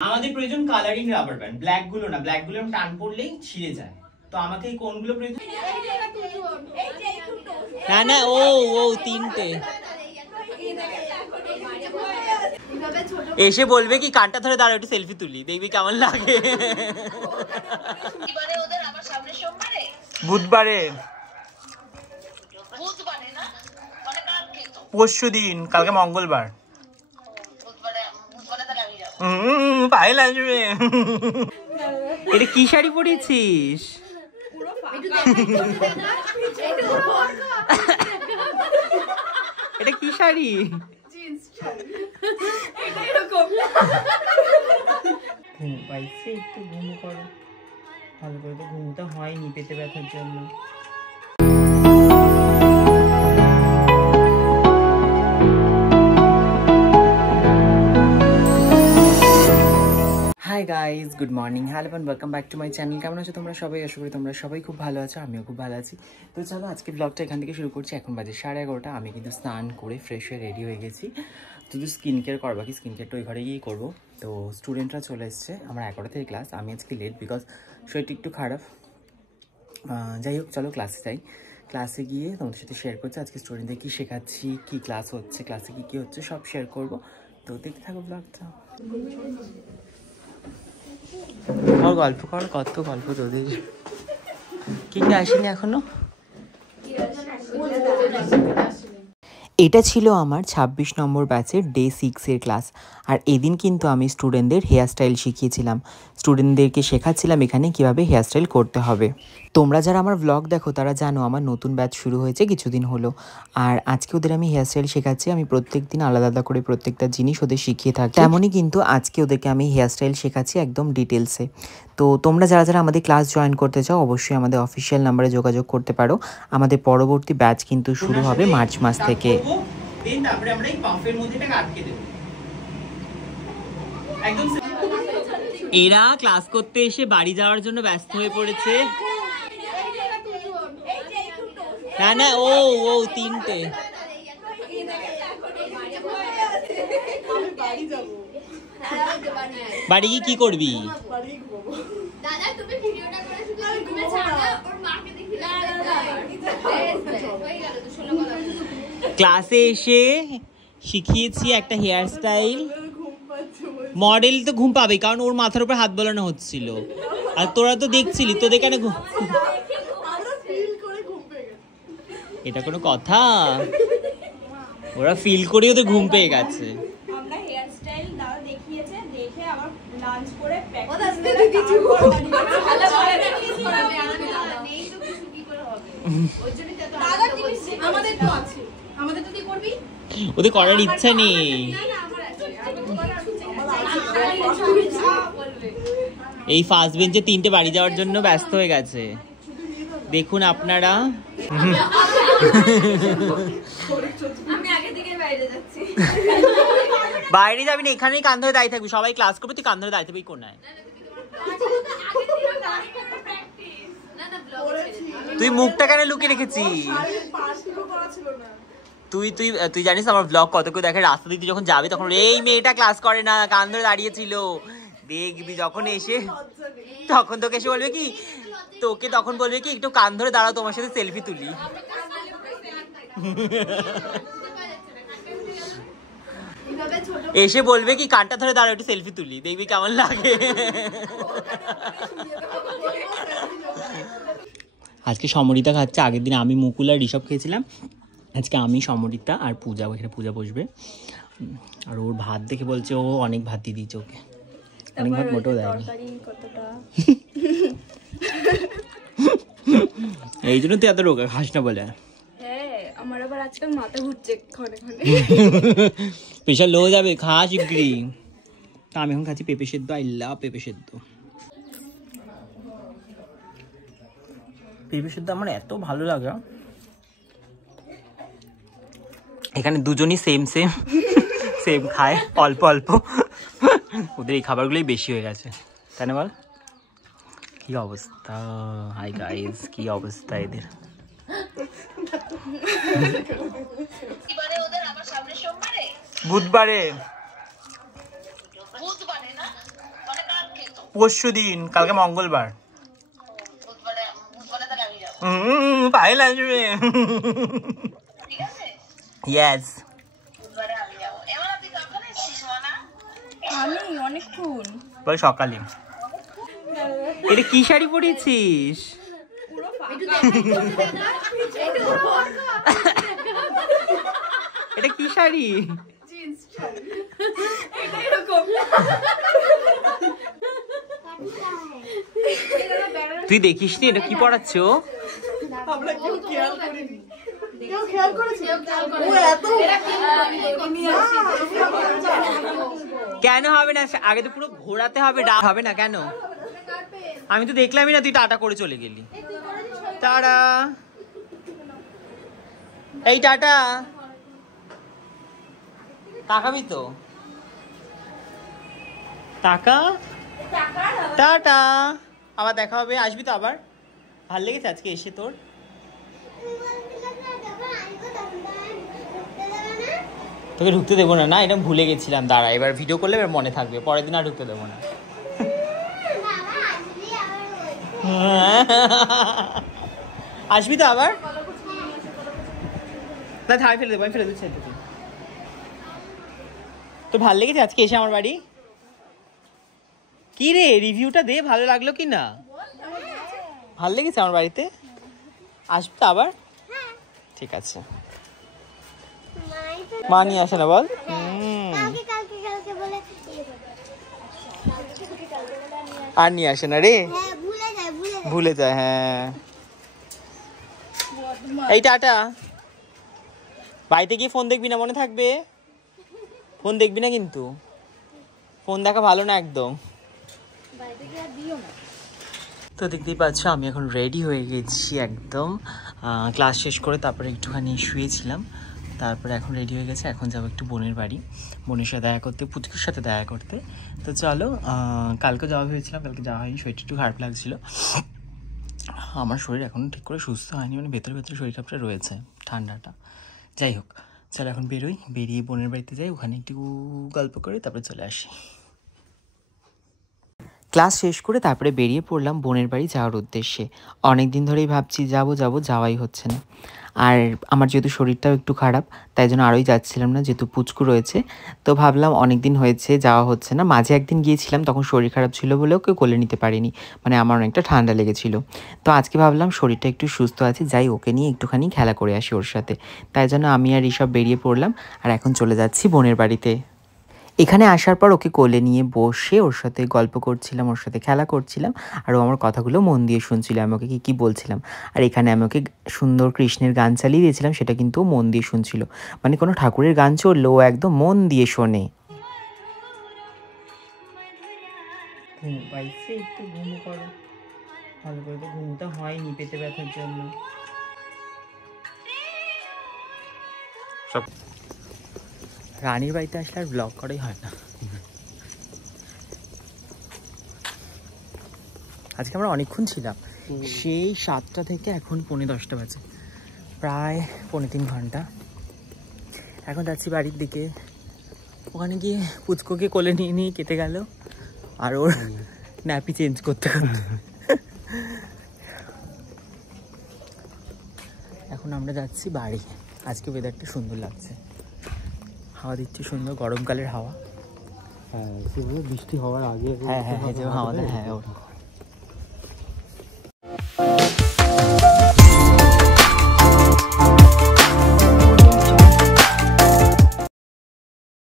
আমাদের প্রয়োজন colouring rubber band, black গুলো না, ব্ল্যাক গুলো টান পড়লেই ছিঁড়ে যায়। তো আমাকে এই কোনগুলো প্রয়োজন? না না, ও ও তিনটে। এসে বলবে কি কানটা ধরে দাঁড়াও একটু সেলফি তুলি, দেখবি কেমন লাগে। বুধবারে, পরশু দিন, কালকে মঙ্গলবার। পায়েল আসবে। এটা কি শাড়ি পরেছিস? এটা কি শাড়ি? ঘুম পাইছে, একটু ঘুম করো। ভালো করে তো ঘুমটা হয়নি পেটে ব্যথার জন্য। Hi guys, good morning, hello and welcome back to my channel. কেমন আছো তোমরা সবাই? আশা করি তোমরা সবাই খুব ভালো আছো, আমিও খুব ভালো আছি। তো চলো আজকে ব্লগটা এখান থেকে শুরু করছি। এখন বাজে 11:30। আমি কিন্তু স্নান করে ফ্রেশ হয়ে রেডি হয়ে গেছি। শুধু স্কিন কেয়ার করবা কি, স্কিন কেয়ারটা ওই ঘরে গিয়েই করবো। তো স্টুডেন্টরা চলে এসছে, আমার 11টা থেকে ক্লাস। আমি আজকে লেট বিকজ শরীরটা একটু খারাপ। যাই হোক, চলো ক্লাসে যাই। ক্লাসে গিয়ে তোমাদের সাথে শেয়ার করছি আজকে স্টুডেন্টদের কী শেখাচ্ছি, কী ক্লাস হচ্ছে, ক্লাসে কী কী হচ্ছে সব শেয়ার করবো। তো দেখতে থাকো ব্লগটা। আমার গল্প কর, কত গল্প তোদের। কি কি আসেনি এখনো? এটা ছিল আমার 26 নম্বর ব্যাচের ডে 6-এর ক্লাস। আর এদিন কিন্তু আমি স্টুডেন্টদের হেয়ারস্টাইল শিখিয়েছিলাম। স্টুডেন্টদেরকে শেখাচ্ছিলাম এখানে কিভাবে হেয়ারস্টাইল করতে হবে। তোমরা যারা আমার ব্লগ দেখো তারা জানো আমার নতুন ব্যাচ শুরু হয়েছে কিছুদিন হলো। আর আজকে ওদের আমি হেয়ারস্টাইল শেখাচ্ছি। আমি প্রত্যেক দিন আলাদা আলাদা করে প্রত্যেকটা জিনিস ওদের শিখিয়ে থাকি। তেমনই কিন্তু আজকে ওদেরকে আমি হেয়ারস্টাইল শেখাচ্ছি একদম ডিটেলসে। তো তোমরা যারা যারা আমাদের ক্লাস জয়েন করতে চাও অবশ্যই আমাদের অফিসিয়াল নাম্বারে যোগাযোগ করতে পারো। আমাদের পরবর্তী ব্যাচ কিন্তু শুরু হবে মার্চ মাস থেকে। তারপরে আমরা এই পাফের মধ্যে এটাকে আটকে দেব একদম। এরা ক্লাস করতে এসে বাড়ি যাওয়ার জন্য ব্যস্ত হয়ে পড়েছে। না না, ও ও তিনটে। বাড়ি গিয়ে কি করবি? ক্লাসে এসে শিখিয়েছি একটা হেয়ার স্টাইল। মডেল তো ঘুম পাবে কারণ ওর মাথার উপর হাত বোলানো হচ্ছিল। আর তোরা তো দেখছিলি, তোদের কেন ঘুম? এটা কোনো কথা? ওরা ফিল করে ওদের ঘুম পেয়ে গেছে। আমরা হেয়ার স্টাইল দাদা দেখিয়েছে, দেখে আবার লাঞ্চ করে ওদের করার ইচ্ছা নেই। এই ফার্স্ট বেঞ্চে তিনটে বাড়ি যাওয়ার জন্য ব্যস্ত হয়ে গেছে দেখুন আপনারা। বাইরে যাবি না, এখানেই কান ধরে দাঁড়িয়ে থাকবি। সবাই ক্লাস করবে, তুই কান ধরে দাঁড়িয়ে থাকবি কোনায়। তুই মুখটা কেন লুকিয়ে রেখেছিস? তুই তুই তুই জানিস আমার ব্লগ কত কেউ দেখে? রাস্তা দিয়ে যখন যাবে তখন এই মেয়েটা ক্লাস করে না, কান ধরে দাঁড়িয়েছিল। দেখবি যখন এসে তখন তোকে এসে বলবে কি, তোকে তখন বলবে কি একটু কান ধরে দাঁড়াও, তোমার সাথে সেলফি তুলি। এসে বলবে কি কানটা ধরে দাঁড়াও একটু সেলফি তুলি, দেখবি কেমন লাগে। আজকে সমরিতা খাচ্ছে, আগের দিন আমি মুকুল আর ঋষভ খেয়েছিলাম। আজকে আমি, সমরিতা আর পূজা, এখানে পূজা বসবে। আর ওর ভাত দেখে বলছে ও অনেক ভাত দিয়ে দিয়েছে ওকে। অনেক ভাত মোটেও দেয়নি। এই জন্য তুই এত রোগা খাস না বলে। আমার আবার আজকাল মাথা ঘুরছে ক্ষণে ক্ষণে। প্রেশার লো যাবে, খা শিগগিরই। তা আমি এখন খাচ্ছি পেঁপে সেদ্ধ। আই লাভ পেঁপে সেদ্ধ। পেঁপে সেদ্ধ আমার এত ভালো লাগে। এখানে দুজনই সেম সেম সেম খায়, অল্প অল্প। ওদের এই খাবারগুলোই বেশি হয়ে গেছে, তাই না বল? কি অবস্থা! হাই গাইস, কি অবস্থা এদের। বুধবারে পরশু দিন, কালকে মঙ্গলবার। পায়েল আসবে। ইয়েস, আমি অনেকক্ষণ বল সকালে। এটা কি শাড়ি পরেছিস? এটা কি শাড়ি? তুই দেখিস নি এটা কি পড়াচ্ছ? কেন হবে না? আগে তো পুরো ঘোরাতে হবে, হবে না কেন? আমি তো দেখলামই না, তুই টাটা করে চলে গেলি। টাটা, এই টাটা। তাকাবি তো, টাকা, টাটা, আবার দেখা হবে। আসবি তো আবার? ভাল লেগেছে আজকে এসে তোর? তোকে ঢুকতে দেবো না। না, এটা ভুলে গেছিলাম, দাঁড়া, এবার ভিডিও করলে এবার মনে থাকবে, পরের দিন আর ঢুকতে দেবো না। আসবি তো আবার? না থাই, ফেলে দেবো, আমি ফেলে দিচ্ছি। তো ভাল লেগেছে আজকে এসে আমার বাড়ি? কি রে, রিভিউটা দে, ভালো লাগলো কি না? ভাল লেগেছে আমার বাড়িতে? আসবি তো আবার? ঠিক আছে। মা নিয়ে আসে না বল? আর নিয়ে আসে না রে, ভুলে যায়। হ্যাঁ, এই টাটা। বাড়িতে গিয়ে ফোন দেখবি না, মনে থাকবে? ফোন দেখবি না কিন্তু, ফোন দেখা ভালো না একদম। তো দেখতেই পাচ্ছ আমি এখন রেডি হয়ে গেছি একদম। ক্লাস শেষ করে তারপরে একটুখানি শুয়েছিলাম, তারপরে এখন রেডি হয়ে গেছে। এখন যাবো একটু বোনের বাড়ি, বোনের সাথে দেখা করতে, পুচকুর সাথে দেখা করতে। তো চলো, কালকে যাওয়া ভেবেছিলাম, কালকে যাওয়া হয়নি, শরীরটা একটু খারাপ লাগছিলো। আমার শরীর এখনও ঠিক করে সুস্থ হয়নি, মানে ভেতরে ভেতরে শরীর খারাপটা রয়েছে, ঠান্ডাটা। যাই হোক, চলো এখন বেরোই, বেরিয়ে বোনের বাড়িতে যাই, ওখানে একটু গল্প করে তারপরে চলে আসি। ক্লাস শেষ করে তারপরে বেরিয়ে পড়লাম বোনের বাড়ি যাওয়ার উদ্দেশ্যে। অনেক দিন ধরেই ভাবছি যাবো, যাওয়াই হচ্ছে না। আর আমার যেহেতু শরীরটাও একটু খারাপ, তাই জন্য আরোই যাচ্ছিলাম না, যেহেতু পুচকু রয়েছে। তো ভাবলাম অনেক দিন হয়েছে যাওয়া হচ্ছে না। মাঝে একদিন গিয়েছিলাম, তখন শরীর খারাপ ছিল বলেও কেউ কোলে নিতে পারিনি, মানে আমার অনেকটা ঠান্ডা লেগেছিল। তো আজকে ভাবলাম শরীরটা একটু সুস্থ আছে, যাই ওকে নিয়ে একটুখানি খেলা করে আসি ওর সাথে। তাই জন্য আমি আর ঋষভ বেরিয়ে পড়লাম, আর এখন চলে যাচ্ছি বোনের বাড়িতে। এখানে আসার পর ওকে কোলে নিয়ে বসে ওর সাথে গল্প করছিলাম, ওর সাথে খেলা করছিলাম, আর ও আমার কথাগুলো মন দিয়ে শুনছিল, আমি ওকে কী কী বলছিলাম। আর এখানে আমি ওকে সুন্দর কৃষ্ণের গান চালিয়ে দিয়েছিলাম, সেটা কিন্তু ও মন দিয়ে শুনছিল। মানে কোনো ঠাকুরের গান চললেও ও একদম মন দিয়ে শোনে। একটু ঘুমো করো, ভালো করে তো ঘুমটা হয়নি পেটে ব্যথার জন্য। রানীর বাড়িতে আসলে আর ব্লগ করাই হয় না। আজকে আমরা অনেকক্ষণ ছিলাম, সেই 7টা থেকে এখন 9:45 বাজে, প্রায় 3.5 ঘন্টা। এখন যাচ্ছি বাড়ির দিকে। ওখানে গিয়ে পুচকুকে কোলে নিয়ে কেটে গেল, আর ওর ন্যাপি চেঞ্জ করতে করতে এখন আমরা যাচ্ছি বাড়ি। আজকে ওয়েদারটা সুন্দর লাগছে, হাওয়া দিচ্ছে সুন্দর, গরমকালের হাওয়া। হ্যাঁ, বৃষ্টি হওয়ার আগে। হ্যাঁ, হাওয়া দেয়। হ্যাঁ,